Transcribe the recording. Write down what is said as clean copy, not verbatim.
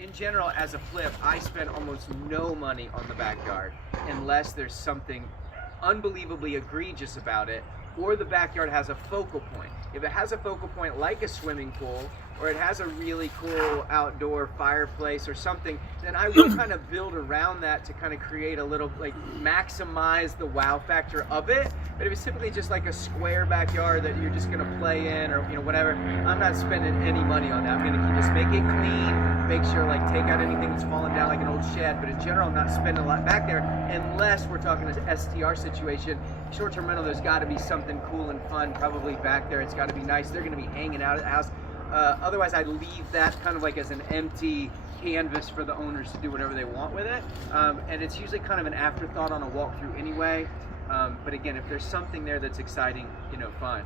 in general, as a flip, I spend almost no money on the backyard unless there's something unbelievably egregious about it, or the backyard has a focal point. If it has a focal point like a swimming pool, or it has a really cool outdoor fireplace or something, then I will kind of build around that to kind of create a little, like, maximize the wow factor of it. But if it's typically just like a square backyard that you're just gonna play in, or whatever, I'm not spending any money on that. I'm gonna just make it clean, make sure, like, take out anything that's fallen down like an old shed. But in general, I'm not spending a lot back there unless we're talking an STR situation. Short-term rental, there's got to be something cool and fun probably back there. It's got to be nice. They're going to be hanging out at the house. Otherwise, I'd leave that kind of like as an empty canvas for the owners to do whatever they want with it. And it's usually kind of an afterthought on a walkthrough anyway. But again, if there's something there that's exciting, fine.